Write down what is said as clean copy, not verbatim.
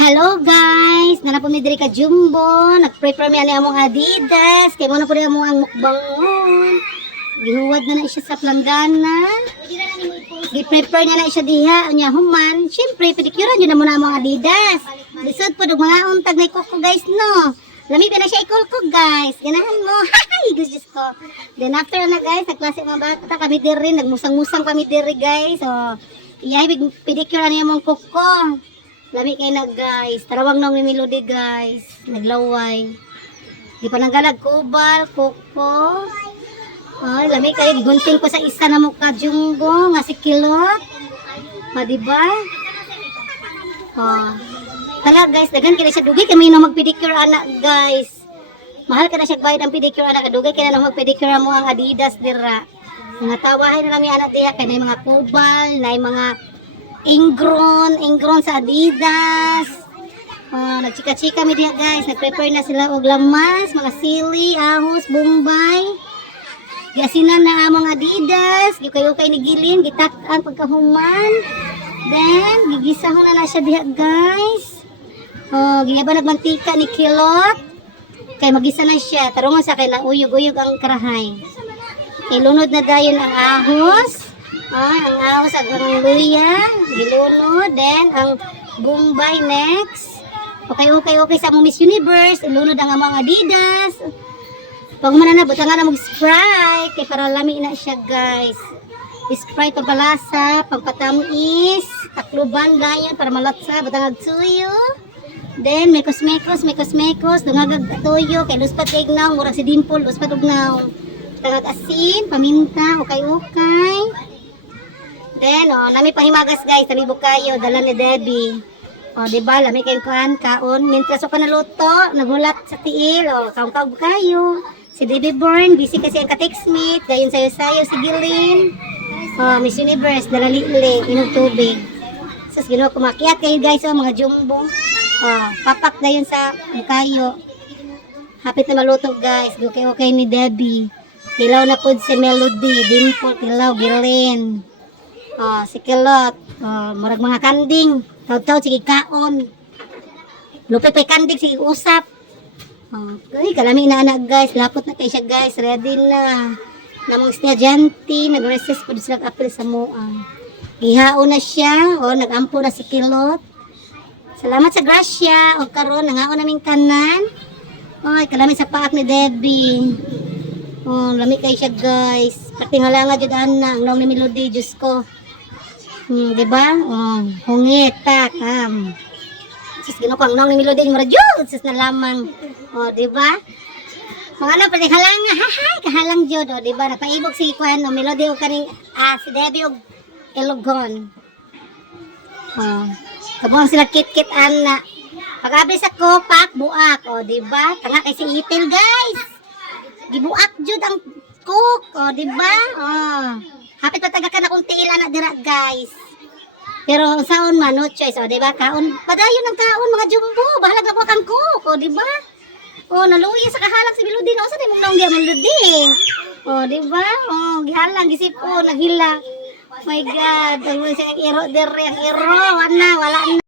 Hello guys! Nana po mi diri ka Jumbo. Nag-prepare mi ani among Adidas. Kay mo na po rin among ang mukbangon. Gihuwad na siya sa planggana. Gi-prepare na siya diha. Anya human. Siyempre, pedicure yun na muna among Adidas. Lisod po, mga untag na ikoko guys, no? Lami pa na siya ikolko guys. Ganahan mo. Hay! Gusto ko. Then after na guys, nagklase mga bata kami diri. Nagmusang-musang kami diri guys. So, iyay, pedicure na among koko. Lami kayo na guys. Tarawang nang Melody guys. Naglaway. Di pa nanggalag kubal, koko. Ay, lami kayo. Gunting ko sa isa na mukha Jumbo. Nga si Kilot. Diba? Talaga guys. Dagan kaya siya dugay. Kami na magpedicure anak guys. Mahal ka na siya bayad ang pedicure anak. Dugay kaya na magpedicure mo ang Adidas dira. Mga tawahin na lang yung anak diya. Kaya na yung mga kubal. Na yung mga ingron sa Adidas. Nagchika-chika mi diha guys. Nag-prepare na sila og lamas, mga sili, ahos, bombay. Giasinan na among Adidas, gikay-ukay ni Gilin, gitak-an pagkahuman. Then gigisahon na siya diha guys. Giyaba nagmantika ni Kilot. Kay magisa na siya. Tarungan sa kay na uyog-uyog ang karahay. Ilunod na dayon ang ahos. Ang ahos ang luya, gilunod, then ang bombay next. Okay sa among Miss Universe, ilunod ang among Adidas. Pag na butangan na mag-Sprite, kay para lami na siya guys. Sprite pampalasa, pampatamis, takluban dayon para malatsa, butangag tuyo. Then mekos-mekos, dungagag tuyo, kay luspat kay ignaw, murag si Dimple, luspat ugnaw. Butangag asin, paminta, ukay-ukay. Then, nami pahimagas guys, nami bukayo, dala ni Debbie. Diba, lami kayong kaon. Mintras ka naluto, nagulat sa tiil, kaong bukayo. Si Debbie Born, busy kasi ang ka-textmate, gayon sayo-sayo, si Gilin. Miss Universe, dala li-li, inog tubig. Sus, ginawa kumakiat kayo guys, mga Jumbo. Papak gayon sa bukayo. Hapit na maluto guys, okay ni Debbie. Tilaw na po si Melody, Dimple, tilaw, Gilin. Si Kilot, murag mga kanding, taw-taw, sige kaon. Lupit pa'y kanding, sige usap. Kalami na anak guys, lapot na kayo siya guys, ready na. Namang estudyante, nag-recess po sila apil sa muang. Gihao na siya, nag-ampo na si Kilot. Salamat sa grasya, karon nangao naming tanan. Kalami sa paak ni Debbie. Lami kayo siya guys. Patingala nga dyan na, ang long ni Melody, Diyos ko. Diba? Hungit, tak, sis, ginukang nang ni Melody, yung radyo, sis na lamang. Diba? Mga ano, pati halang, kahalang dyan, diba? Napaibog si Kwan, Melody, o kaning, si Debbie, o Ilogon. Kabuang sila kit-kit, ana. Pag-abis ako, pak, buak, diba? Tanga kay si Itel, guys. Gibuak dyan ang cook, diba? Hapit pataga ka na kung tiil anak dira guys. Pero saon man, no choice, diba? Kaon, padayon ng kaon mga Jumbo. Bahalag na po kang cook, diba? Naluya sa kahalang si Melody, no? Saan mong naunggi ang Melody? Diba? Gihalang, gisipo, naghila. Oh my God, ang iro, dere, ang iro, wala na.